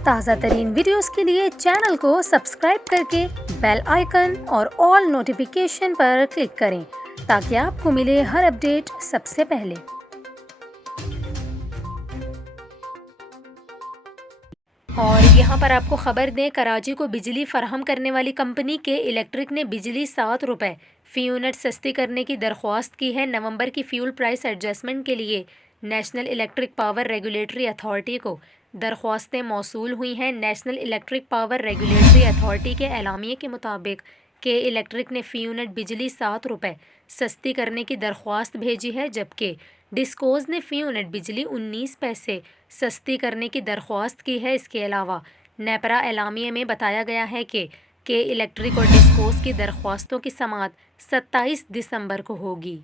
ताज़ा तरीन वीडियोस के लिए चैनल को सब्सक्राइब करके बेल आइकन और ऑल नोटिफिकेशन पर क्लिक करें ताकि आपको मिले हर अपडेट सबसे पहले। और यहाँ पर आपको ख़बर दें, कराची को बिजली फराहम करने वाली कंपनी के इलेक्ट्रिक ने बिजली 7 रुपये फ़ी यूनिट सस्ती करने की दरख्वास्त की है। नवंबर की फ्यूल प्राइस एडजस्टमेंट के लिए national electric power regulatory authority को दरख्वास्तें मौसूल हुई हैं। National electric power regulatory authority के एलामिये के मुताबिक के इलेक्ट्रिक ने फ़ी यूनिट बिजली 7 रुपये सस्ती करने की दरख्वास्त भेजी है, जबकि डिस्कोज़ ने फ़ी यूनिट बिजली 19 पैसे सस्ती करने की दरख्वास्त की है। इसके अलावा नेपरा एलामिया में बताया गया है कि इलेक्ट्रिक और डिस्कोज़ की दरख्वास्तों की समाअत 27 दिसंबर को होगी।